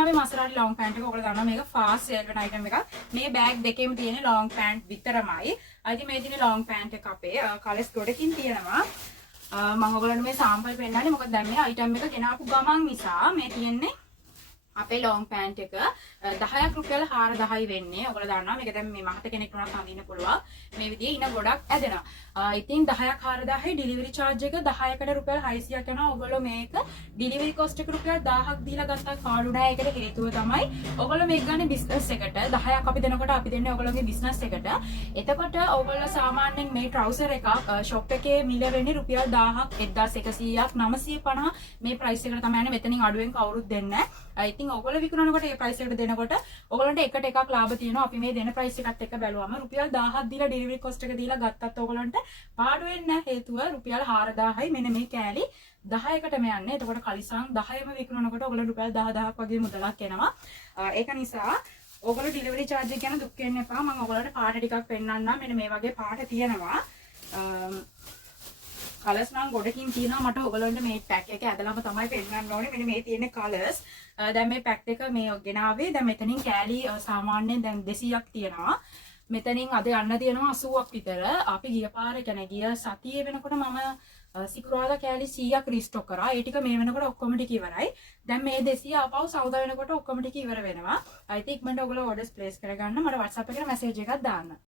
ගෙනාවේ මසරාටි long pant එක. ඔයගොල්ලෝ දන්නවා මේක ෆාස්ට් සේල් වෙන අයිටම් එකක්. මේ බෑග් දෙකේම තියෙන ලොන්ග් පෑන්ට් විතරමයි. ඉතින් මේ තියෙන ලොන්ග් පෑන්ට් එක අපේ කලර්ස් ගොඩකින් තියෙනවා. මම ඔයගොල්ලන්ට මේ සාම්පල් පෙන්නන්නේ මොකද දැන් මේ අයිටම් එක ගෙනාපු ගමන් නිසා මේ තියෙන්නේ අපේ ලොන්ග් පෑන්ට් එක 10ක් රුපියල් 4000යි වෙන්නේ. ඔයගොල්ලෝ දන්නවා මේක දැන් මේ මහත කෙනෙක් උනත් අඳින්න පුළුවන්. මේ විදිහේ ඉන ගොඩක් ඇදෙනවා. ඉතින් 10ක් 4000යි ඩෙලිවරි charge එක 10කට රුපියල් 600ක් යනවා. ඔයගොල්ලෝ මේක ඩෙලිවරි cost එක රුපියල් 1000ක් දීලා ගත්තා කාඩු නෑ. ඒකට හේතුව තමයි ඔයගොල්ලෝ මේක ගන්න බිස්නස් එකට 10ක් අපි දෙනකොට අපි දෙන්නේ ඔයගොල්ලෝගේ බිස්නස් එකට. එතකොට ඔයගොල්ලෝ සාමාන්‍යයෙන් මේ trouser එකක් shop එකේ මිල වෙන්නේ රුපියල් 1000ක් 1100ක් 950 මේ price එකට තමයි යන්නේ. මෙතනින් අඩුවෙන් කවුරුත් දෙන්නේ නෑ. ඉතින් ඔයගොල්ලෝ විකුණනකොට මේ price එකට දෙනකොට ඔයගොල්ලන්ට එකට එකක් ලාභ තියෙනවා. අපි මේ දෙන price එකත් එක්ක බැලුවම රුපියල් 1000ක් දීලා delivery cost එක දීලා ගත්තත් ඔයගොල්ලන්ට පාඩු වෙන්නේ නැහැ. හේතුව රුපියල් 4000යි මෙන්න මේ කෑලි 10කටම යන්නේ. එතකොට කලිසම් 10ම විකුණනකොට ඔයගොල්ලෝ රුපියල් 10000ක් වගේ මුදලක් එනවා. ඒක නිසා ඔයගොල්ලෝ delivery charge එක ගැන දුක් වෙන්න එපා. මම ඔයගොල්ලන්ට පාට ටිකක් පෙන්නන්නම්. මෙන්න මේ වගේ පාට තියෙනවා. කලර්ස් නම් ගොඩකින් තියෙනවා. මට ඔයගොල්ලන්ට මේ පැක් එක ඇදලාම තමයි පෙන්නන්න ඕනේ. මෙන්න මේ තියෙන කලර්ස්. දැන් මේ පැක් එක මේ ගෙනාවේ. දැන් මෙතනින් කෑලි සාමාන්‍යයෙන් දැන් 200ක් තියෙනවා. මෙතනින් අද යන්න තියෙනවා 80ක් විතර. අපි ගිය පාර කියන්නේ ගිය සතියේ වෙනකොට මම සිකුරාදා කෑලි 100ක් රීස්ටොක් කරා. ඒ ටික මේ වෙනකොට ඔක්කොම ටික ඉවරයි. දැන් මේ 200 ආපහු සවුදා වෙනකොට ඔක්කොම ටික ඉවර වෙනවා. I think මට ඔයගොල්ලෝ orders place කරගන්න මට WhatsApp එකට message එකක් දාන්න.